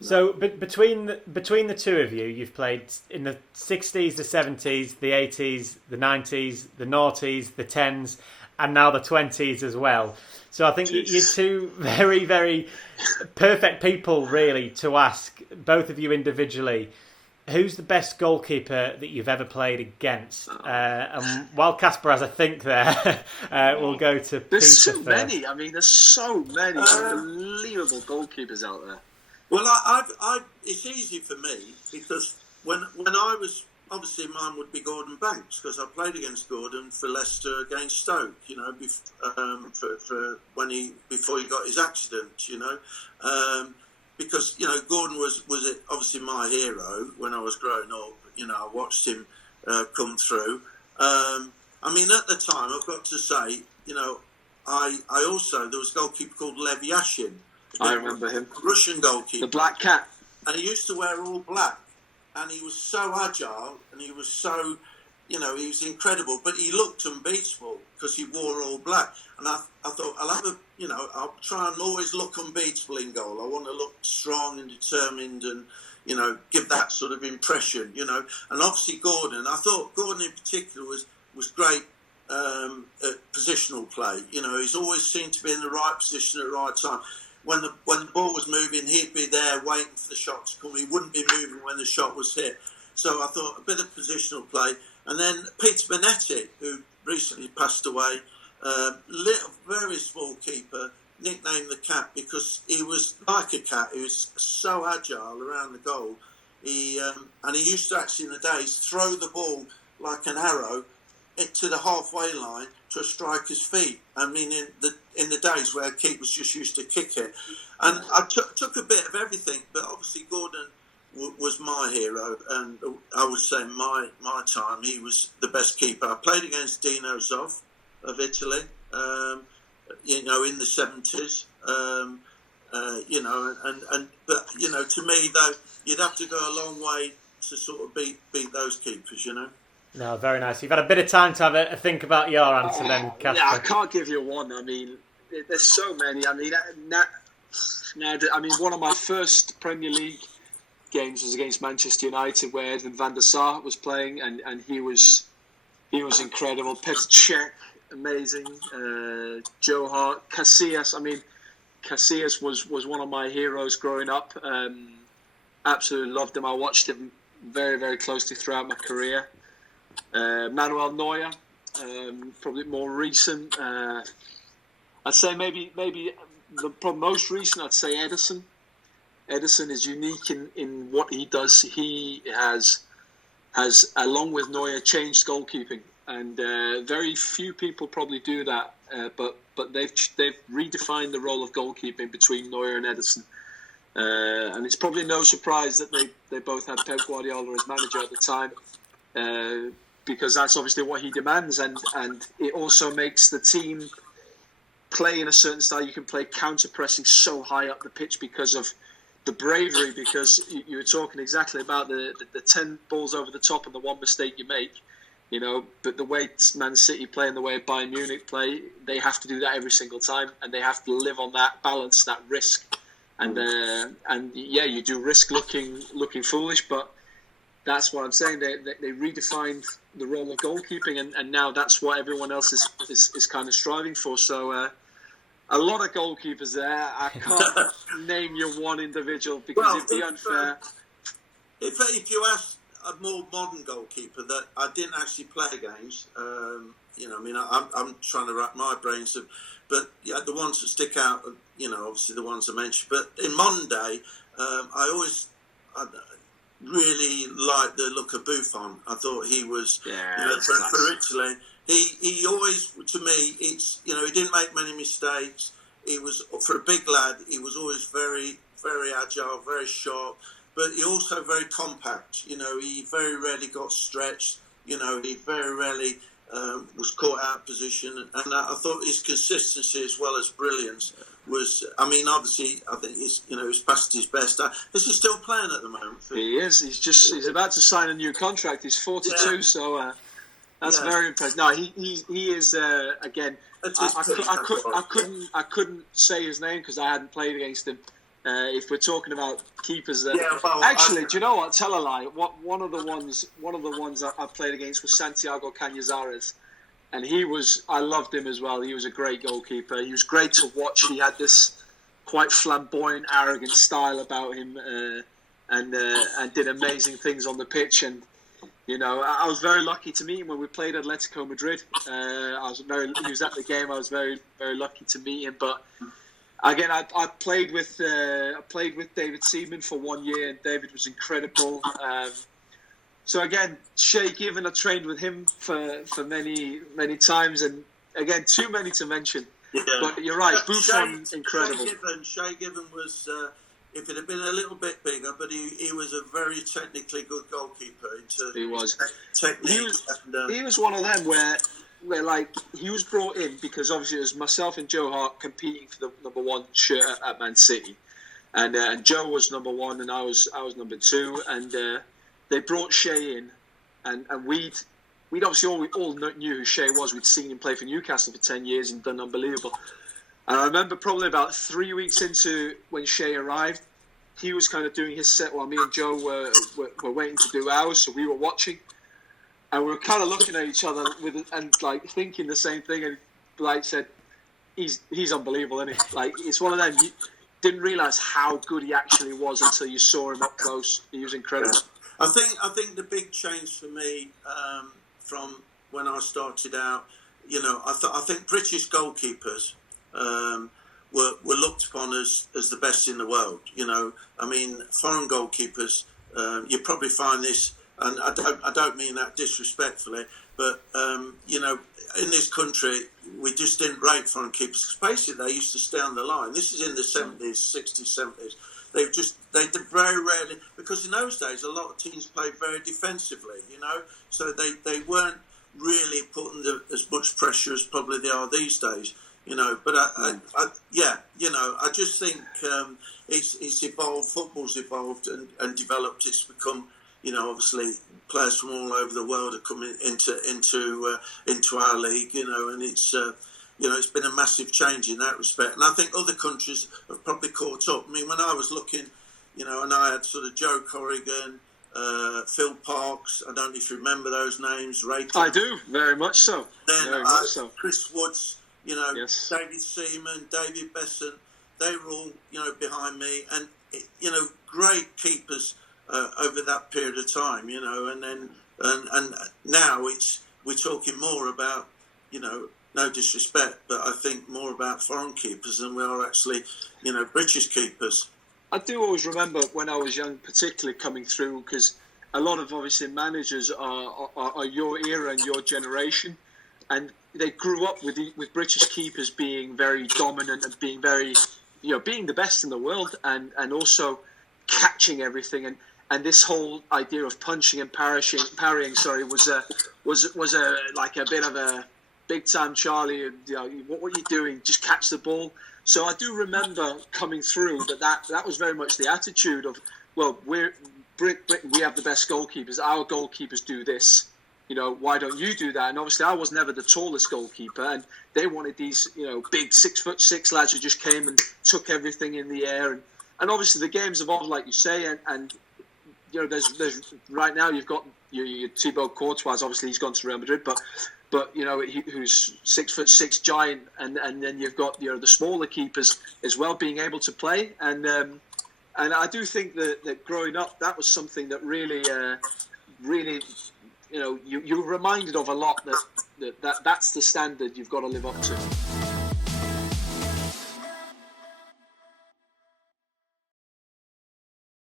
So between the two of you, you've played in the 60s, the 70s, the 80s, the 90s, the noughties, the 10s, and now the 20s as well. So I think you're two very, very perfect people, really, to ask, both of you individually, who's the best goalkeeper that you've ever played against? And while Casper has a think there, we'll go to Peter There's so first. many. I mean, there's so many unbelievable goalkeepers out there. Well, it's easy for me because when I was, obviously mine would be Gordon Banks, because I played against Gordon for Leicester against Stoke, for before he got his accident, because Gordon was obviously my hero when I was growing up. I watched him come through. I mean, at the time, I've got to say, I also, there was a goalkeeper called Lev Yashin. I remember him. Russian goalkeeper. The Black Cat. And he used to wear all black. And he was so agile and he was so, he was incredible. But he looked unbeatable because he wore all black. And I thought, I'll try and always look unbeatable in goal. I want to look strong and determined and, give that sort of impression, And obviously Gordon, I thought Gordon in particular was great at positional play. He's always seemed to be in the right position at the right time. When the ball was moving, he'd be there waiting for the shot to come. He wouldn't be moving when the shot was hit. So I thought a bit of positional play. And then Peter Bonetti, who recently passed away, little, very small keeper, nicknamed the Cat because he was like a cat. He was so agile around the goal. And he used to actually in the days throw the ball like an arrow to the halfway line to a striker's feet. I mean, in the days where keepers just used to kick it. And I took a bit of everything, but obviously Gordon was my hero, and I would say my time he was the best keeper. I played against Dino Zoff of Italy, in the 70s, but to me though, you'd have to go a long way to sort of beat those keepers, No, very nice. You've had a bit of time to have a think about your answer then, Casper. Yeah, I can't give you one. I mean, there's so many. I mean, one of my first Premier League games was against Manchester United, where Edwin van der Sar was playing, and he was incredible. Petr Cech, amazing. Joe Hart, Casillas. I mean, Casillas was one of my heroes growing up. Absolutely loved him. I watched him very, very closely throughout my career. Manuel Neuer, probably more recent. I'd say maybe the most recent. I'd say Ederson. Ederson is unique in what he does. He has along with Neuer changed goalkeeping, and very few people probably do that. But they've redefined the role of goalkeeping between Neuer and Ederson. And it's probably no surprise that they both had Pep Guardiola as manager at the time. Because that's obviously what he demands, and it also makes the team play in a certain style. You can play counter-pressing so high up the pitch because of the bravery, because you were talking exactly about the 10 balls over the top and the one mistake you make, but the way Man City play and the way Bayern Munich play, they have to do that every single time, and they have to live on that balance, that risk, and you do risk looking foolish, but that's what I'm saying. They redefined the role of goalkeeping, and now that's what everyone else is kind of striving for. So a lot of goalkeepers there. I can't name you one individual because it'd be unfair. If you ask a more modern goalkeeper that I didn't actually play against, I'm trying to wrap my brains of, but the ones that stick out, obviously the ones I mentioned. But in modern day, I really liked the look of Buffon. I thought he was, for Italy. He always, to me, it's he didn't make many mistakes. He was, for a big lad, he was always very, very agile, very sharp, but he also very compact. He very rarely got stretched. He very rarely was caught out of position, and I thought his consistency as well as brilliance was. I mean, obviously, I think he's past his best. Is he still playing at the moment? He is. He's about to sign a new contract. He's 42, so that's very impressive. No, he is again. I couldn't say his name because I hadn't played against him. If we're talking about keepers, that well, actually, do you know what? Tell a lie. One of the ones I played against was Santiago Cañizares, and I loved him as well. He was a great goalkeeper. He was great to watch. He had this quite flamboyant, arrogant style about him, and did amazing things on the pitch. And you know, I was very lucky to meet him when we played Atletico Madrid. He was at the game. I was very, very lucky to meet him. But again, I played with David Seaman for 1 year, and David was incredible. So again, Shay Given, I trained with him for many, many times, and again, too many to mention. Yeah. But you're right, Buffon, incredible. Shay Given was, if it had been a little bit bigger, but he was a very technically good goalkeeper. He was. Technique. He was one of them where like he was brought in because obviously it was myself and Joe Hart competing for the number 1 shirt at Man City, and Joe was number 1 and I was number 2, and they brought Shay in, and we'd obviously all knew who Shay was. We'd seen him play for Newcastle for 10 years and done unbelievable. And I remember probably about 3 weeks into when Shay arrived, he was kind of doing his set while me and Joe were waiting to do ours, so we were watching. And we were kind of looking at each other and like thinking the same thing, and like said, he's unbelievable, isn't he? Like, it's one of them, you didn't realise how good he actually was until you saw him up close. He was incredible. I think the big change for me from when I started out, you know, I think British goalkeepers were looked upon as the best in the world. You know, I mean, foreign goalkeepers, you probably find this, and I don't mean that disrespectfully, but you know, in this country we just didn't rate foreign keepers because basically they used to stay on the line. This is in the 70s, 60s, 70s. They did very rarely, because in those days a lot of teams played very defensively, you know, so they weren't really putting as much pressure as probably they are these days, you know. But I you know, I just think it's evolved, football's evolved and developed. It's become, you know, obviously players from all over the world are coming into our league, you know, and it's you know, it's been a massive change in that respect. And I think other countries have probably caught up. I mean, when I was looking, you know, and I had sort of Joe Corrigan, Phil Parks, I don't know if you remember those names, Ray. I do, very much so. Then Chris Woods, you know, yes. David Seaman, David Besson, they were all, you know, behind me. And, you know, great keepers over that period of time, you know. And then and now we're talking more about, you know, no disrespect, but I think more about foreign keepers than we are actually, you know, British keepers. I do always remember when I was young, particularly coming through, because a lot of obviously managers are your era and your generation, and they grew up with British keepers being very dominant and being very, you know, being the best in the world, and also catching everything, and this whole idea of punching and parrying, was like a bit of a big time Charlie, and you know, what are you doing? Just catch the ball. So I do remember coming through that was very much the attitude of, well, Britain, we have the best goalkeepers. Our goalkeepers do this. You know, why don't you do that? And obviously I was never the tallest goalkeeper, and they wanted these, you know, big 6'6" lads who just came and took everything in the air. And obviously the game's evolved, like you say, and you know, there's right now you've got your Thibaut Courtois. Obviously he's gone to Real Madrid, but you know, who's 6'6" giant, and then you've got, you know, the smaller keepers as well being able to play, and I do think that growing up, that was something that really, you know, you were reminded of a lot, that's the standard you've got to live up to.